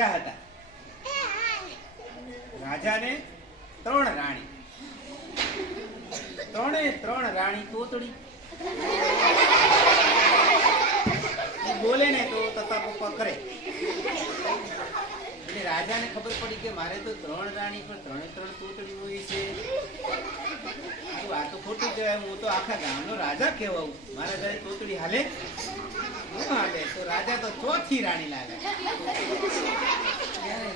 રાજા હતા. રાજાને 3 રાણી, 3 રાણી તોતડી. બોલે ને તો તતા પપ્પા કરે. એટલે રાજાને ખબર પડી કે મારે તો 3 રાણી પણ 3 તોતડી હોય છે. આ તો ખોટું કહેવાય. હું તો આખા ગામનો રાજા કહેવાઉં. મારા ઘરે તોતડી હાલે ન હાલે. તો રાજા તો 4થી રાણી લાવે.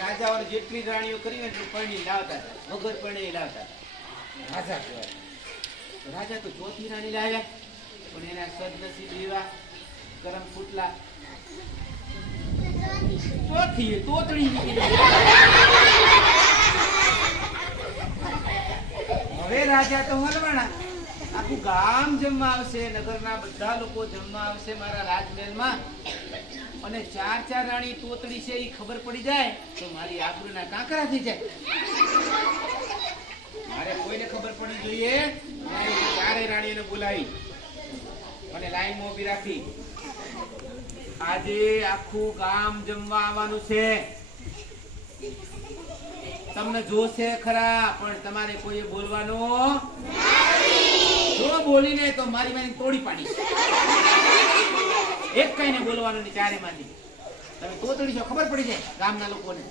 રાજાઓને જેટલી રાણીઓ કરી ને એટલું પરણી લાવતા હતા, વગર પરણી લાવતા રાજા કહેવાય. રાજા તો 4થી રાણી લાવ્યા, પણ એના સદનસીબ એવા કરમ ફૂટલા 4થી તોતડી નીકળી. હવે રાજા તો હલવાણા. આખું ગામ જમવા આવશે, નગરના બધા લોકો જમવા આવશે મારા રાજમહેલમાં. અને 4 રાણી તોતડી છે એ ખબર પડી જાય તો મારી આબરૂના કાંકરા થઈ જાય. મારે કોઈને ખબર પડી જોઈએ. 4 રાણીઓને બોલાવી અને લાઈનમાં ઊભી રાખી. આજે આખું ગામ જમવા આવવાનું છે. તમને જોશે ખરા, પણ તમારે કોઈ બોલવાનું જો બોલીને તો મારી તોડી પાડી. એક કઈ ને બોલવાનું નહીં. 4 માંથી તમે તોતડી છો ખબર પડી જાય ગામના લોકોને.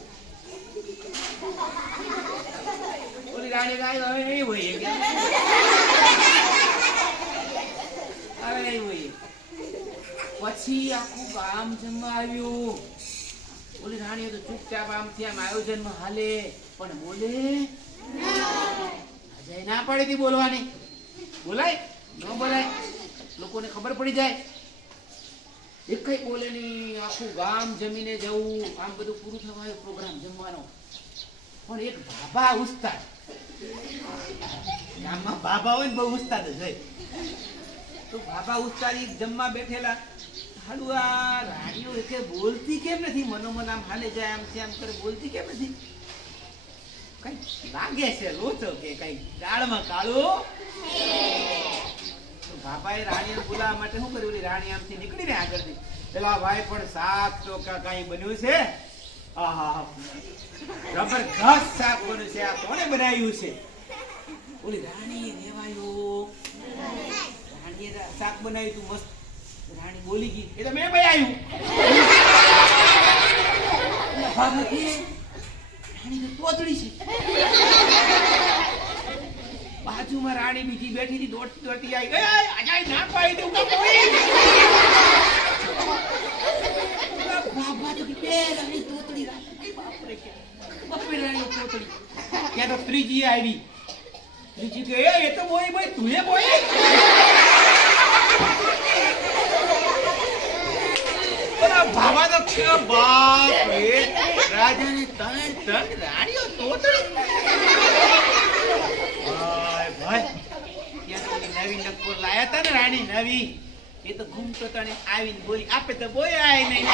ઓલી રાણી ગાય હવે નહીં હોય, હવે નહીં હોય. પછી આખું ગામ જમવા આવ્યું. ઓલી રાણીઓ તો ચૂપચાપ આમથી આમ આયોજનમાં હાલે, પણ બોલે અજય ના પાડી હતી બોલવાની. બોલાય ન બોલાય, લોકોને ખબર પડી જાય. એક કઈ બોલે નહીં. આખું ગામ જમીને જવું, આમ બધું પૂરું થવાયું પ્રોગ્રામ જમવાનો. પણ એક બાબા ઉસ્તાદ, ગામમાં બાબા હોય ને બહુ ઉસ્તાદ જ હોય. તો બાબા ઉસ્તાદ જમવા બેઠેલા. હાલું આ રાણીઓ એટલે બોલતી કેમ નથી? મનોમન આમ હાલે જાય, આમ આમ કરે, બોલતી કેમ નથી? કઈ લાગે છે લોચો કે કઈ ગાળમાં કાળું. બાપાએ રાણીને બોલાવવા માટે શું કર્યું? રાણી આમથી નીકળીને આગળથી પેલા ભાઈ પણ શાક તો કઈ બન્યું છે. આહા, જબરદસ્ત શાક બન્યું છે. આ કોણે બનાવ્યું છે? ઓલી રાણી રેવાયું. રાણીએ શાક બનાવ્યું તું મસ્ત. રાણી બોલી ગઈ, એ તો મેં ભાઈ આવ્યું. રાણી તો તોતડી છે. બાજુમાં રાણી બીજી બેઠી હતી, દોડતી દોડતી આવી ગઈ. અજાય ના પાડી દઉં બાબા તો કે રાણી તોતડી. બાપરે કે બાપરે રાણી તોતડી. ત્યાં તો ત્રીજી આવી. ત્રીજી કે એ તો બોય બોય, તું એ બોય. બાબા તો કે બાપ રે, રાજાની 3 રાણીઓ તોતડી. ભાઈ ત્યાં તો નવી નક્કોર લાયા હતા ને રાણી નવી, એ તો ઘૂમતો તને આવીને બોલી આપે તો બોય આય નહીં.